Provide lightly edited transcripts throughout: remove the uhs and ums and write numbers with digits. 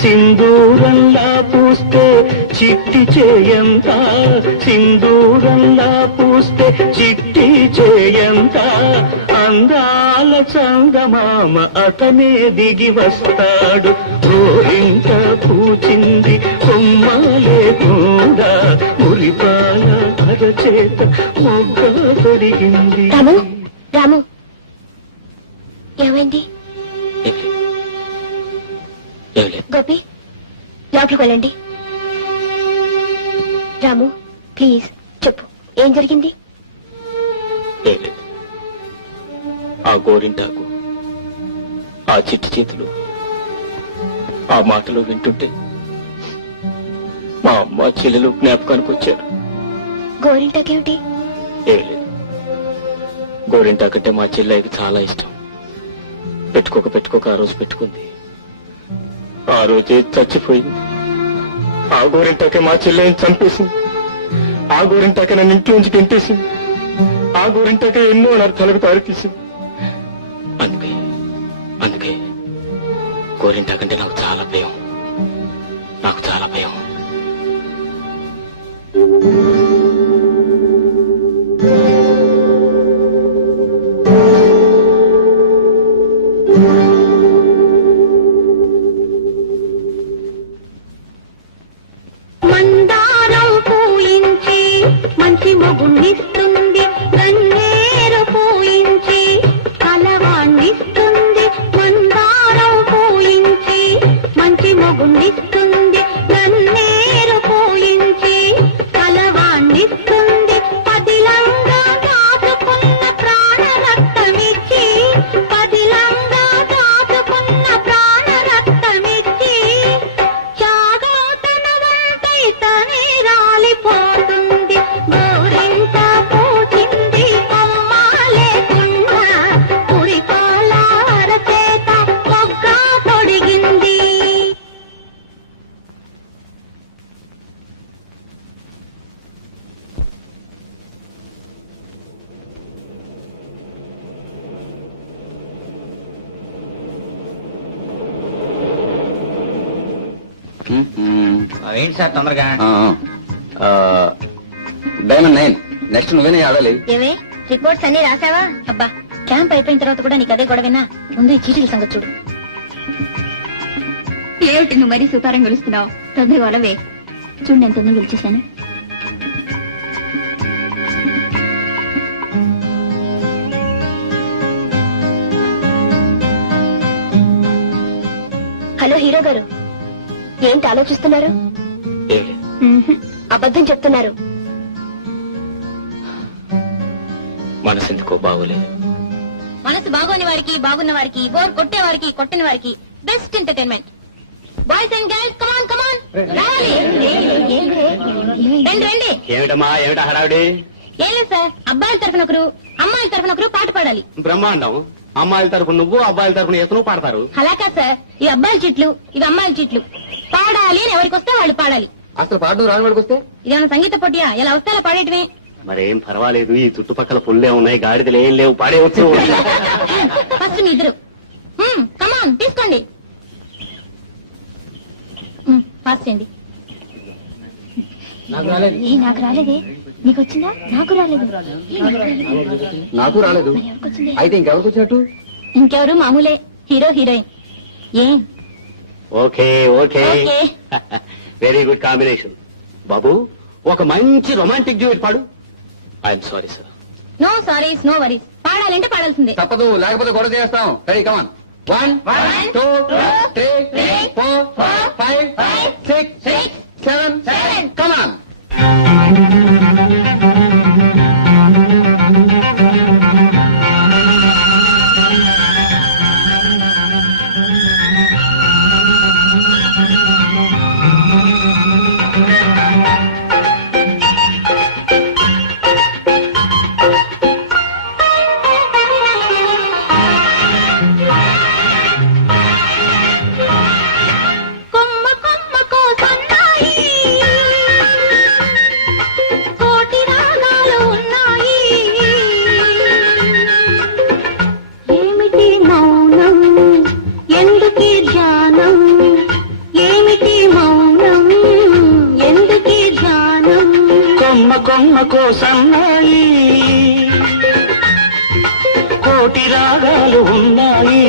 సింధూరంలా పూస్తే చిట్టి చేయంత, సింధూరంలా పూస్తే చిట్టి చేయంత, అందాల చందమామ అతనే దిగి వస్తాడు. గోరింట పూచింది కొమ్మ లేకుండా, మురిపాల అరచేత మొగ్గ తొడిగింది. రాము రాము, ఏమైంది? గోపి, లోపలికి వెళ్ళండి. రాము ప్లీజ్ చెప్పు, ఏం జరిగింది? ఆ గోరింటాకు, ఆ చిట్టి చేతులు, ఆ మాటలు వింటుంటే మా అమ్మ చెల్లెలు జ్ఞాపకానికి వచ్చారు. గోరింటాకేమిటి? గోరింటాకంటే మా చెల్లెకి చాలా ఇష్టం. పెట్టుకోక ఆ రోజు పెట్టుకుంది. ఆ రోజే చచ్చిపోయింది. ఆ గోరింటాకే మా చెల్లెని చంపేసింది. ఆ గోరింటాకే నన్ను ఇంట్లోంచి గెంటేసింది. ఆ గోరింటాకే ఎన్నో అనర్థాలకు దారితీసింది. అందుకే గోరింటాకంటే నాకు చాలా భయం. మందారం పూయించి మంచి మొగుణ్ణిస్తుంది, కన్నేరు పూయించి కలవాణ్ణిస్తుంది. మందారం పూయించి మంచి మొగుణ్ణిస్తుంది, కన్నేరు పూయించి కలవాణ్ణిస్తుంది. పదిలంగా దాచుకున్న ప్రాణ రక్తమిచ్చి, పదిలంగా దాచుకున్న ప్రాణ రక్తమిచ్చి, త్యాగం తన వంటై తనే రాలిపోతుంది. గోరింట పూచింది కొమ్మ లేకుండా, పురిపాల అరచేత మొగ్గ తొడిగింది. ఏంటి సార్ తొందరగా? డైమండ్ 9 నెక్స్ట్ నువ్వేనే ఆడాలి. ఏమే రిపోర్ట్స్ అన్ని రాసావా? అబ్బా, క్యాంప్ అయిపోయిన తర్వాత కూడా నీకు అదే గొడవేనా? ముందు ఈ చీటీల సంగతి చూడు. ఏమిటి నువ్వు మరీ సూతారం గెలుస్తున్నావు? తొందరగా వాళ్ళవే. చూడు, నేను తొందరగా గెలిచేశాను. హలో హీరో గారు, ఏంటి ఆలోచిస్తున్నారు? అబద్ధం చెప్తున్నారు. మనసెందుకో బాగోలేదు. మనసు బాగోని వారికి, బాగున్న వారికి, బోర్ కొట్టే వారికి, కొట్టని వారికి best entertainment. Boys and girls come on come on, రండి రండి. ఏమిటా హడావిడి? ఏం లేదు సార్, అబ్బాయిల తరఫున ఒకరు, అమ్మాయిల తరఫున ఒకరు పాట పాడాలి. బ్రహ్మాండం. అమ్మాయిల తరఫున నువ్వు, అబ్బాయిల తరఫున ఇతను పాడతారు. అలాగా సార్, ఇవి అబ్బాయిల చిట్లు, ఇవి అమ్మాయిల చిట్లు. పాడాలి అని ఎవరికి వస్తే వాళ్ళు పాడాలి. అసలు పాడు రాని వాడికి వస్తే ఇదేమన్నా సంగీత పోటీయా? ఎలా వస్తే అలా పాడేటివే. మరేం పర్వాలేదు, ఈ చుట్టుపక్కల పుల్లే ఉన్నాయి, గాడిదలు ఏం లేవు, పాడేవచ్చు. ఫస్ట్ మీ ఇద్దరు కమాన్ తీసుకోండి. ఫాస్ట్ చేయండి. నాకు రాలేదే. నీకు వచ్చిందా? నాకు రాలేదు. నాకు రాలేదు. అయితే ఇంకెవరికి వచ్చినట్టు? ఇంకెవరు, మామూలే, హీరో హీరోయిన్. ఏం? Okay very good combination. బాబు, ఒక మంచి రొమాంటిక్ డ్యూయట్ పాడు. I'm sorry sir. No sorries, no worries. పాడాలంటే పాడాల్సిందే. తప్పదు, లేకపోతే గొడవ చేస్తాం. Ready come on. 1 2 3 4 5 6 7 కమాన్. కొమ్మ కొమ్మ కోసన్నాయి, కోటి కొమ్మకో సన్నాయి కోటి రాగాలు ఉన్నాయి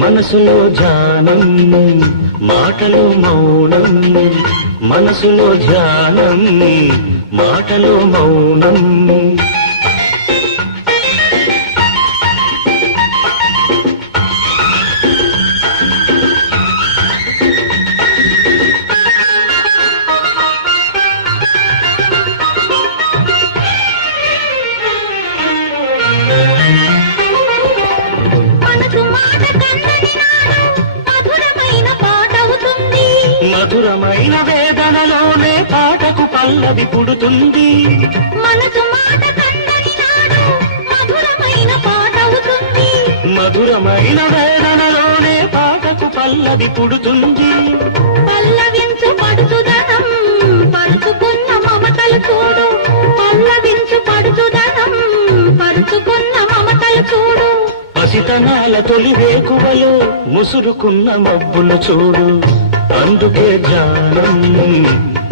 మనసులో ధ్యానం మాటలో మౌనం మనసులో ధ్యానం మాటలో మౌనం మనసు మాట కన్నని నాడు మధురమైన పాట అవుతుంది. మధురమైన వేదనలోనే పాటకు పల్లవి పుడుతుంది మనసు మాట కన్నని నాడు మధురమైన పాట అవుతుంది. మధురమైన వేదనలోనే పాటకు పల్లవి పుడుతుంది పల్లవించు పడుచుదనం పరుచుకున్న మమతలు చూడు. పల్లవించు పడుచుదనం పరుచుకున్న మమతలు చూడు. పసితనాల తొలి వేకువలో ముసురుకున్న మబ్బులు చూడు అందుకే ధ్యానం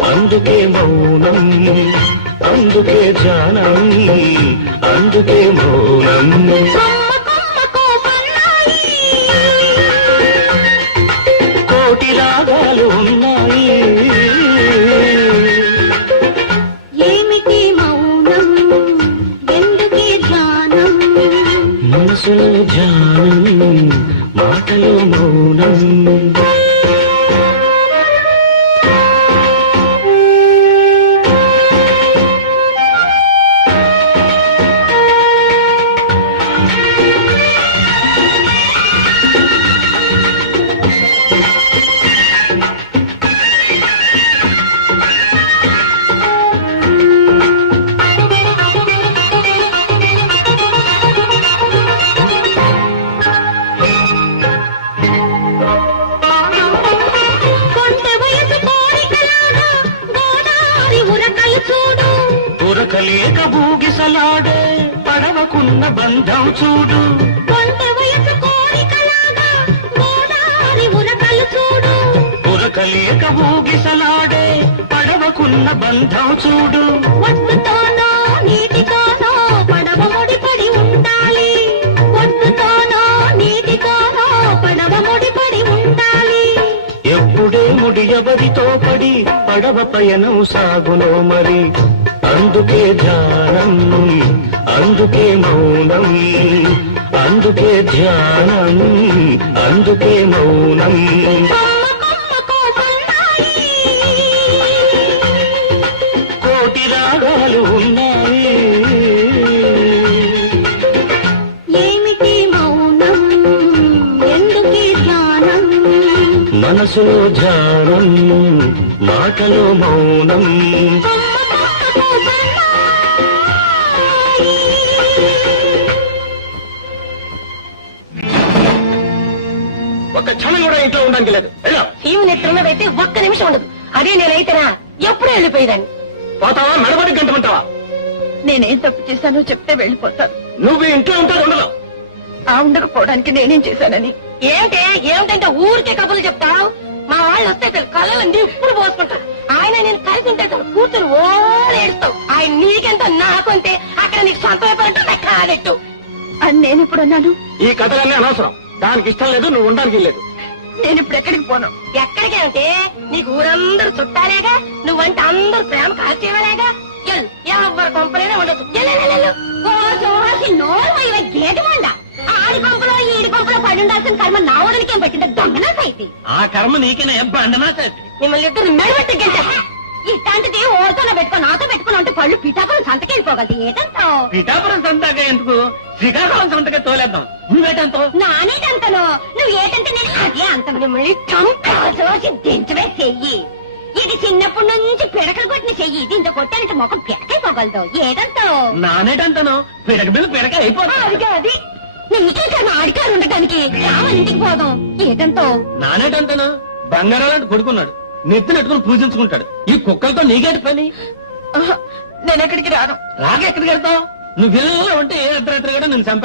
అందుకే మౌనం అందుకే ధ్యానం అందుకే మౌనం కొమ్మ కొమ్మకో సన్నాయి కోటి రాగాలు ఉన్నాయి ఏమిటి మౌనం ఎందుకే ధ్యానం. మనసులో ధ్యానం మాటలో మౌనం కొంటె వయసు కోరికలాగా గోదావరి ఉరకలు చూడు. ఉరకలేక బూగిసలాడే పడవకున్న బంధం చూడు కొంటె వయసు కోరికలాగా గోదావరి ఉరకలు చూడు. ఉరకలేక బూగిసలాడే పడవకున్న బంధం చూడు ఒడ్డుతోనో నీటితోనో పడవ ముడిపడి ఉండాలి. ఒడ్డుతోనో నీటితోనో పడవ ముడిపడి ఉండాలి. ఎప్పుడే ముడియబడితో పడి పడవ పయనం సాగునో మరి అందుకే ధ్యానం అందుకే మౌనం అందుకే ధ్యానం అందుకే మౌనం కొమ్మ కొమ్మకో సన్నాయి కోటి రాగాలు ఉన్నాయి ఏమిటి మౌనం ఎందుకే ధ్యానం. మనసులో ధ్యానం మాటలో మౌనం కొమ్మ కొమ్మకో సన్నాయి ఒక్క క్షణం కూడా ఇంట్లో ఉండడానికి లేదు వెళ్ళు. సీము నెత్తున్నదైతే ఒక్క నిమిషం ఉండదు. అదే నేనైతేనా ఎప్పుడూ వెళ్ళిపోయేదాన్ని. పోతావా మెడబడి గంటమంటావా నేనేం తప్పు చేశానో చెప్తే వెళ్ళిపోతాను. నువ్వు ఈ ఇంట్లో ఉంటే ఉండదు ఆ ఉండకపోవడానికి నేనేం చేశానని. ఏమిటంటే ఊరికే కబుర్లు చెప్తావు. మా వాళ్ళు వస్తే కళ్ళని ఇప్పుడు పోసుకుంటారు. ఆయన నేను కలిసి ఉంటే కూతురు ఓ ఏడుస్తావు. ఆయన నీకెంత నాకు అంతే. అక్కడ నీకు సొంత అయిపోయినట్టు కాదెట్టు. అని నేను ఇప్పుడు అన్నాను. ఈ కథలన్నీ అనవసరం దానికి ఇష్టం లేదు నువ్వు ఉండడానికి లేదు నేను ఇప్పుడు ఎక్కడికి పోను. ఎక్కడికి అంటే నీకు ఊరందరూ చుట్టాలేగా. నువ్వంటే అందరూ ప్రేమ కాల్చేవాలేగా. ఎవరు కొంపలేనే ఉండొచ్చు. గేటు మండ ఆడి కొంపలో ఈడి కొంపలో పడి ఉండాల్సిన కర్మ నా వదలకేం పట్టింది. దొంగనా సైతి ఆ కర్మ నీకేనే బండనా చేతి మిమ్మల్ని ఇద్దరు మెడబెట్టి గంట ఇట్లాంటిది ఓడితో పెట్టుకో నాతో పెట్టుకుని అంటే పళ్ళు పిఠాపురం సంతకెళ్ళిపోగలదు. ఏటంటావు? పిఠాపురం సంతగా ఎందుకు శ్రీకాకుళం సంతగా తోలేద్దాం. నువ్వేటంతో నానేటంతను నువ్వు ఏటంటే నేను అదే అంతను. మిమ్మల్ని చంపి దించవే చెయ్యి. ఇది చిన్నప్పటి నుంచి పిడకలు కొట్టిన చెయ్యి. దీంతో కొట్టానంటే ముఖం పిడకైపోగలదు. ఏటంటావు? నానేటంతను పిడక బిల్లు పిడక అయిపోతా. అదిగా అది నీకే కన్నా ఆడికారు ఉండటానికి రామని ఇంటికి పోదాం. ఏటంతో? నానేటంతను బంగారాలంటే కొడుకున్నాడు. నెత్తినెట్టుకుని పూజించుకుంటాడు. ఈ కుక్కలతో నీకేటి పని? నేను ఎక్కడికి రాను. రాకెక్కడికి వెళ్తావు? నువ్వు విల్లలో ఉంటే ఏ అర్ధరాత్రి కూడా నేను చంపా.